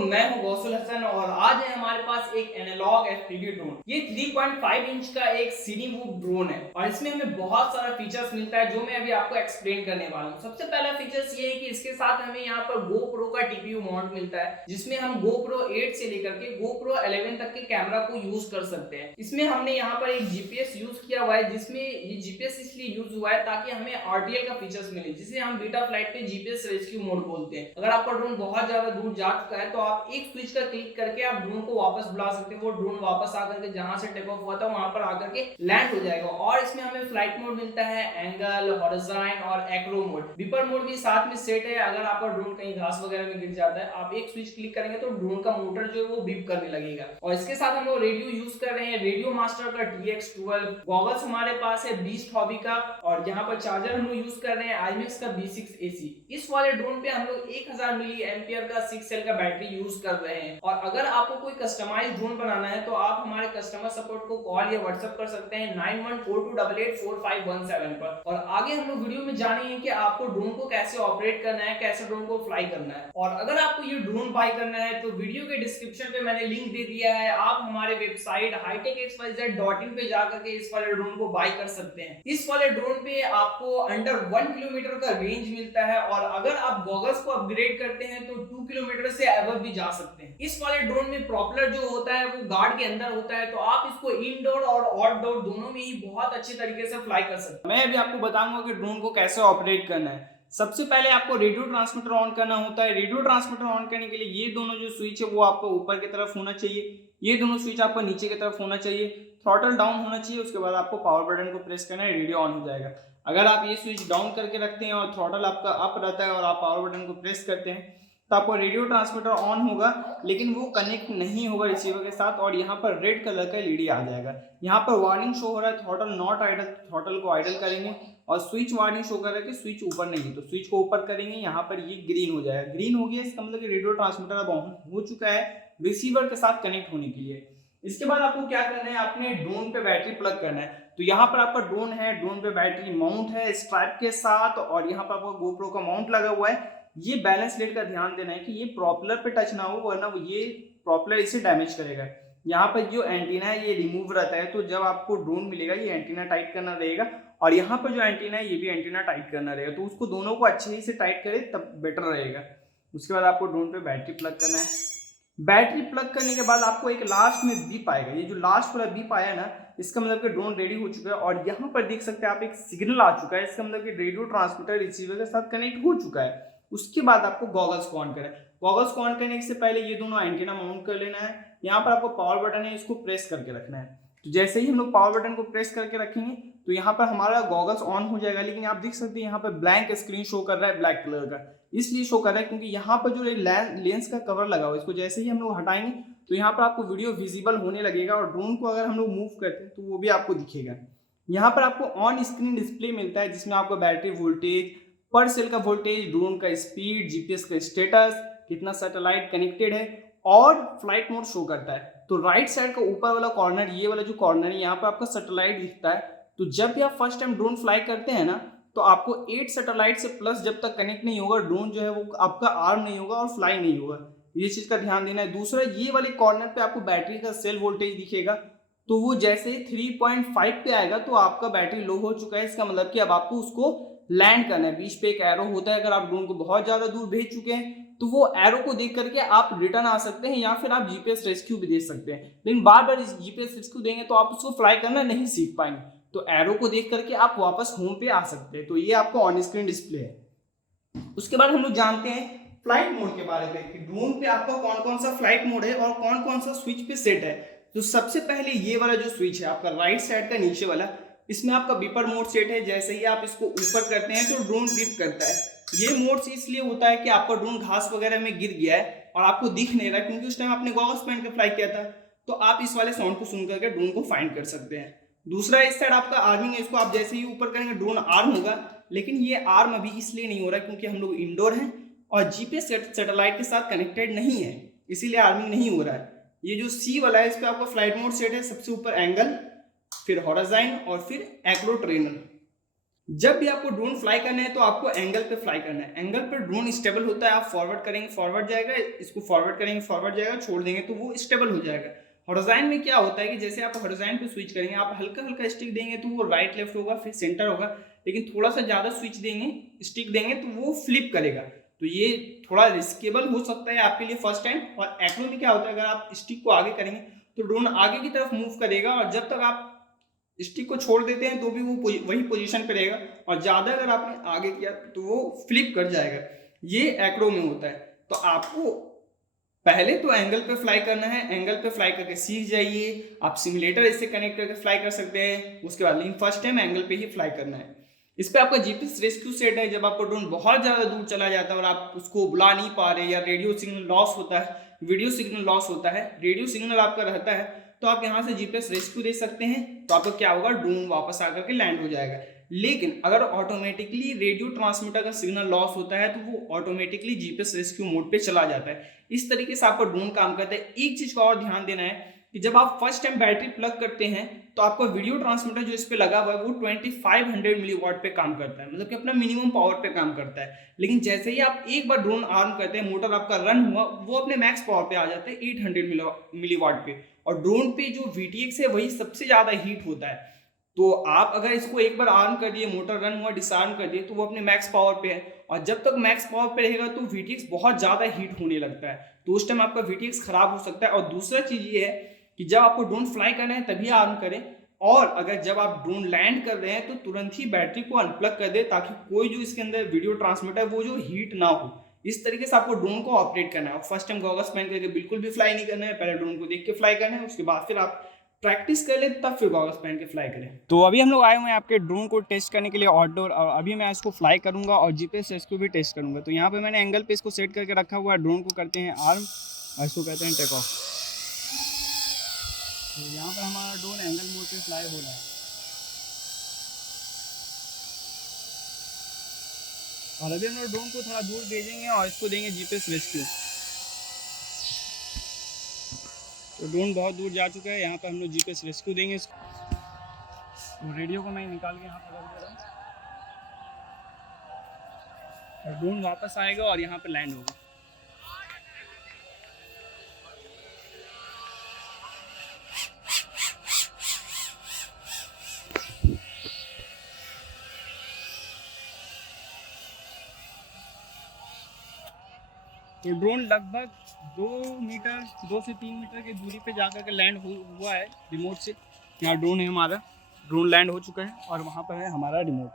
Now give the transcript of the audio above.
मैं हूं गौसुल हसन और आज है हमारे पास एक एनालॉग FPV ड्रोन। ये 3.5 इंच का एक सीडी मूव ड्रोन है और इसमें हमें बहुत सारा फीचर्स मिलता है जो मैं अभी आपको एक्सप्लेन करने वाला हूं। सबसे पहला फीचर्स ये है कि इसके साथ हमें यहाँ पर GoPro का TPU माउंट मिलता है, जिसमें हम GoPro 8 से लेकर के GoPro 11 तक के कैमरा को यूज कर सकते हैं। इसमें हमने यहाँ पर एक GPS यूज किया हुआ है, जिसमें ये GPS इसलिए यूज हुआ है ताकि हमें RTL का फीचर्स मिले, जिसे हम बीटा फ्लाइट पे GPS रेस्क्यू मोड बोलते हैं। अगर आपका ड्रोन बहुत ज्यादा दूर जा चुका है तो आप एक स्विच का क्लिक करके आप ड्रोन को वापस बुला सकते हैं। वो ड्रोन वापस आकर के जहां से टेक ऑफ हुआ था वहां पर आकर के लैंड हो जाएगा। और इसमें हमें फ्लाइट मोड मिलता है, एंगल, हॉरिजॉन और एक्रो मोड। विपर मोड भी साथ में सेट है। अगर आपका ड्रोन कहीं घास वगैरह में गिर जाता है, आप एक स्विच क्लिक करेंगे तो ड्रोन का मोटर जो है वो बीप करने लगेगा। और इसके साथ हम लोग रेडियो यूज कर रहे हैं, रेडियो मास्टर का TX12। गॉगल्स हमारे पास है बीस्ट हॉबी का, और यहाँ पर चार्जर हम लोग यूज कर रहे हैं IMAX का B6 AC। इस वाले ड्रोन पे हम लोग 1000 मिली एम्पियर का 6 सेल का बैटरी यूज कर रहे हैं। और अगर आपको कोई कस्टमाइज ड्रोन बनाना है तो आप हमारे कस्टमर सपोर्ट को कॉल या व्हाट्सएप कर सकते हैं 9142884517 पर। और आगे हम लोग वीडियो में जानेंगे कि आपको ड्रोन को कैसे ऑपरेट करना है, कैसे ड्रोन को फ्लाई करना है। और अगर आपको ये ड्रोन बाय करना है तो वीडियो के डिस्क्रिप्शन पे मैंने लिंक दे दिया है। आप हमारे वेबसाइट hitechxyz.in पे जाकर के इस वाले ड्रोन को बाय कर सकते हैं। इस वाले ड्रोन पे आपको अंडर 1 किलोमीटर का रेंज मिलता है, और अगर आप गॉगल्स को अपग्रेड करते हैं तो 2 किलोमीटर से अबव भी जा सकते हैं। इस वाले ड्रोन में प्रोपेलर जो होता है वो गार्ड के अंदर होता है, तो आप इसको इनडोर और आउटडोर दोनों में ही बहुत अच्छे तरीके से फ्लाई कर सकते हैं। मैं अभी आपको बताऊंगा कि ड्रोन को कैसे ऑपरेट करना है। सबसे पहले आपको रेडियो ट्रांसमीटर ऑन करना होता है। रेडियो ट्रांसमीटर ऑन करने के लिए ये दोनों जो स्विच है वो आपको ऊपर की तरफ होना चाहिए, ये दोनों स्विच आपको नीचे की तरफ होना चाहिए, थ्रॉटल डाउन होना चाहिए। उसके बाद आपको पावर बटन को प्रेस करना है, रेडियो ऑन हो जाएगा। अगर आप ये स्विच डाउन करके रखते हैं और थ्रॉटल आपका अप रहता है और आप पावर बटन को प्रेस करते हैं तो आपको रेडियो ट्रांसमीटर ऑन होगा, लेकिन वो कनेक्ट नहीं होगा रिसीवर के साथ। और यहाँ पर रेड कलर का LED आ जाएगा। यहाँ पर वार्निंग शो हो रहा है थ्रॉटल नॉट आइडल, थ्रॉटल को आइडल करेंगे। और स्विच वार्निंग शो कर रहा है कि स्विच ऊपर नहीं, तो स्विच को ऊपर करेंगे, यहाँ पर ये ग्रीन हो जाएगा। ग्रीन हो गया इसका मतलब कि रेडियो ट्रांसमीटर अब ऑन हो चुका है रिसीवर के साथ कनेक्ट होने के लिए। इसके बाद आपको क्या करना है, अपने ड्रोन पे बैटरी प्लग करना है। तो यहाँ पर आपका ड्रोन है, ड्रोन पे बैटरी माउंट है स्ट्रैप के साथ, और यहाँ पर आपको GoPro का माउंट लगा हुआ है। ये बैलेंस प्लेट का ध्यान देना है कि ये प्रोपेलर पे टच ना हो, वरना ये प्रोपेलर इसे डैमेज करेगा। यहाँ पर जो एंटीना है ये रिमूव रहता है, तो जब आपको ड्रोन मिलेगा ये एंटीना टाइट करना रहेगा, और यहाँ पर जो एंटीना है ये भी एंटीना टाइट करना रहेगा। तो उसको दोनों को अच्छे से टाइट करे तब बेटर रहेगा। उसके बाद आपको ड्रोन पे बैटरी प्लग करना है। बैटरी प्लग करने के बाद आपको एक लास्ट में बीप आएगा। ये जो लास्ट वाला बीप आया ना, इसका मतलब कि ड्रोन रेडी हो चुका है। और यहाँ पर देख सकते हैं आप एक सिग्नल आ चुका है, इसका मतलब कि रेडियो ट्रांसमीटर रिसीवर के साथ कनेक्ट हो चुका है। उसके बाद आपको गॉगल्स को ऑन करें। गॉगल्स को ऑन करने से पहले ये दोनों एंटीना माउंट कर लेना है। यहाँ पर आपको पावर बटन है, इसको प्रेस करके रखना है। तो जैसे ही हम लोग पावर बटन को प्रेस करके रखेंगे तो यहाँ पर हमारा गॉगल्स ऑन हो जाएगा। लेकिन आप देख सकते हैं यहाँ पर ब्लैंक स्क्रीन शो कर रहा है ब्लैक कलर का। इसलिए शो कर रहा है क्योंकि यहाँ पर जो लेंस का कवर लगा हुआ है, इसको जैसे ही हम लोग हटाएंगे तो यहाँ पर आपको वीडियो विजिबल होने लगेगा, और ड्रोन को अगर हम लोग मूव करते हैं तो वो भी आपको दिखेगा। यहाँ पर आपको ऑन स्क्रीन डिस्प्ले मिलता है, जिसमें आपको बैटरी वोल्टेज, पर सेल का वोल्टेज, ड्रोन का स्पीड, GPS का स्टेटस, कितना सैटेलाइट कनेक्टेड है, और फ्लाइट मोड शो करता है। तो राइट साइड का ऊपर वाला कॉर्नर, ये वाला जो कॉर्नर है, यहाँ पर आपका सैटेलाइट दिखता है। तो जब भी आप फर्स्ट टाइम ड्रोन फ्लाई करते हैं ना, तो आपको 8 सैटेलाइट से प्लस जब तक कनेक्ट नहीं होगा ड्रोन जो है वो आपका आर्म नहीं होगा और फ्लाई नहीं होगा। ये चीज का ध्यान देना है। दूसरा, ये वाले कॉर्नर पे आपको बैटरी का सेल वोल्टेज दिखेगा, तो वो जैसे 3.5 पे आएगा तो आपका बैटरी लो हो चुका है। इसका मतलब कि अब आपको उसको लैंड करना है। बीच पे एक एरो होता है, अगर आप ड्रोन को बहुत ज्यादा दूर भेज चुके हैं तो वो एरो को देख करके आप रिटर्न आ सकते हैं, या फिर आप GPS रेस्क्यू भी दे सकते हैं। लेकिन बार बार GPS रेस्क्यू देंगे तो आप उसको फ्लाई करना नहीं सीख पाएंगे। तो एरो को देख करके आप वापस होम पे आ सकते हैं। तो ये आपको ऑन स्क्रीन डिस्प्ले है। उसके बाद हम लोग जानते हैं फ्लाइट मोड के बारे में कि ड्रोन पे आपका कौन कौन सा फ्लाइट मोड है और कौन कौन सा स्विच पे सेट है। तो सबसे पहले ये वाला जो स्विच है आपका राइट साइड का नीचे वाला, इसमें आपका बीपर मोड सेट है। जैसे ही आप इसको ऊपर करते हैं तो ड्रोन बीप करता है। ये मोड इसलिए होता है कि आपका ड्रोन घास वगैरह में गिर गया है और आपको दिख नहीं रहा, क्योंकि उस टाइम आपने गॉगल्स पहन के फ्लाई किया था। तो आप इस वाले साउंड को सुन करके ड्रोन को फाइंड कर सकते हैं। दूसरा, इस साइड आपका आर्मिंग है, इसको आप जैसे ही ऊपर करेंगे ड्रोन आर्म होगा। लेकिन ये आर्म अभी इसलिए नहीं हो रहा है क्योंकि हम लोग इंडोर हैं और GPS सैटेलाइट के साथ कनेक्टेड नहीं है, इसीलिए आर्मिंग नहीं हो रहा है। ये जो C वाला है, इस पर आपका फ्लाइट मोड सेट है। सबसे ऊपर एंगल, फिर हॉरिजॉन और फिर एक्रो ट्रेनर। जब भी आपको ड्रोन फ्लाई करना है तो आपको एंगल पे फ्लाई करना है। एंगल पे ड्रोन स्टेबल होता है, आप फॉरवर्ड करेंगे फॉरवर्ड जाएगा, इसको फॉरवर्ड करेंगे फॉरवर्ड जाएगा, छोड़ देंगे तो वो स्टेबल हो जाएगा। हॉरिजॉन में क्या होता है कि जैसे आप हॉरिजॉन पे स्विच करेंगे, आप हल्का हल्का स्टिक देंगे तो वो राइट लेफ्ट होगा, फिर सेंटर होगा, लेकिन थोड़ा सा ज़्यादा स्विच देंगे, स्टिक देंगे तो वो फ्लिप करेगा। तो ये थोड़ा रिस्केबल हो सकता है आपके लिए फर्स्ट टाइम। और एक्रो में क्या होता है, अगर आप स्टिक को आगे करेंगे तो ड्रोन आगे की तरफ मूव करेगा, और जब तक आप स्टिक को छोड़ देते हैं तो भी वो वही पोजीशन पे रहेगा, और ज़्यादा अगर आपने आगे किया तो वो फ्लिप कर जाएगा। ये एक्रो में होता है। तो आपको पहले तो एंगल पे फ्लाई करना है, एंगल पे फ्लाई करके सीख जाइए। आप सिमुलेटर इससे कनेक्ट करके फ्लाई कर सकते हैं उसके बाद, लेकिन फर्स्ट टाइम एंगल पे ही फ्लाई करना है। इस पे आपका जीपीएस रेस्क्यू सेट है। जब आपका ड्रोन बहुत ज़्यादा दूर चला जाता है और आप उसको बुला नहीं पा रहे, या रेडियो सिग्नल लॉस होता है, वीडियो सिग्नल लॉस होता है, रेडियो सिग्नल आपका रहता है, तो आप यहाँ से जीपीएस रेस्क्यू दे सकते हैं। तो आपका क्या होगा, ड्रोन वापस आकर के लैंड हो जाएगा। लेकिन अगर ऑटोमेटिकली रेडियो ट्रांसमीटर का सिग्नल लॉस होता है तो वो ऑटोमेटिकली जीपीएस रेस्क्यू मोड पे चला जाता है। इस तरीके से आपका ड्रोन काम करता है। एक चीज का और ध्यान देना है कि जब आप फर्स्ट टाइम बैटरी प्लग करते हैं तो आपका वीडियो ट्रांसमीटर जो इस पे लगा हुआ है वो 2500 मिलीवाट पे काम करता है, मतलब कि अपना मिनिमम पावर पे काम करता है। लेकिन जैसे ही आप एक बार ड्रोन आर्म करते हैं, मोटर आपका रन हुआ, वो अपने मैक्स पावर पे आ जाते हैं 800 मिलीवाट पे। और ड्रोन पे जो VTX है वही सबसे ज्यादा हीट होता है। तो आप अगर इसको एक बार आर्म कर दिए, मोटर रन हुआ, डिसआर्म कर दिए, तो वो अपने मैक्स पावर पे है, और जब तक मैक्स पावर पे रहेगा तो VTX बहुत ज़्यादा हीट होने लगता है, तो उस टाइम आपका VTX खराब हो सकता है। और दूसरा चीज़ ये है कि जब आपको ड्रोन फ्लाई करना है तभी आर्म करें, और अगर जब आप ड्रोन लैंड कर रहे हैं तो तुरंत ही बैटरी को अनप्लग कर दे, ताकि कोई जो इसके अंदर वीडियो ट्रांसमीटर है वो जो हीट ना हो। इस तरीके से आपको ड्रोन को ऑपरेट करना है। फर्स्ट टाइम गॉगल्स पहन करके बिल्कुल भी फ्लाई नहीं करना है, पहले ड्रोन को देख के फ्लाई करना है, उसके बाद फिर आप प्रैक्टिस कर ले तब फिर गॉगल्स पहन के फ्लाई करें। तो अभी हम लोग आए हुए हैं आपके ड्रोन को टेस्ट करने के लिए आउटडोर, और अभी मैं इसको फ्लाई करूंगा और जीपीएस इसको भी टेस्ट करूंगा। तो यहाँ पे मैंने एंगल पे इसको सेट करके रखा हुआ है। ड्रोन को करते हैं आर्म और इसको कहते हैं टेक ऑफ। तो यहाँ पर हमारा ड्रोन एंगल मोड पे फ्लाई हो रहा है, और अभी हम लोग ड्रोन को थोड़ा दूर भेजेंगे और इसको देंगे जीपीएस रेस्क्यू। तो ड्रोन बहुत दूर जा चुका है, यहाँ पर हम लोग जीपीएस रेस्क्यू देंगे इसको। तो रेडियो को मैं निकाल के यहाँ पर रख दे रहा हूँ, और ड्रोन वापस आएगा और यहाँ पर लैंड होगा। तो ड्रोन लगभग 2 से 3 मीटर की दूरी पे जाकर के लैंड हुआ है रिमोट से। यहाँ ड्रोन है हमारा, ड्रोन लैंड हो चुका है और वहाँ पर है हमारा रिमोट।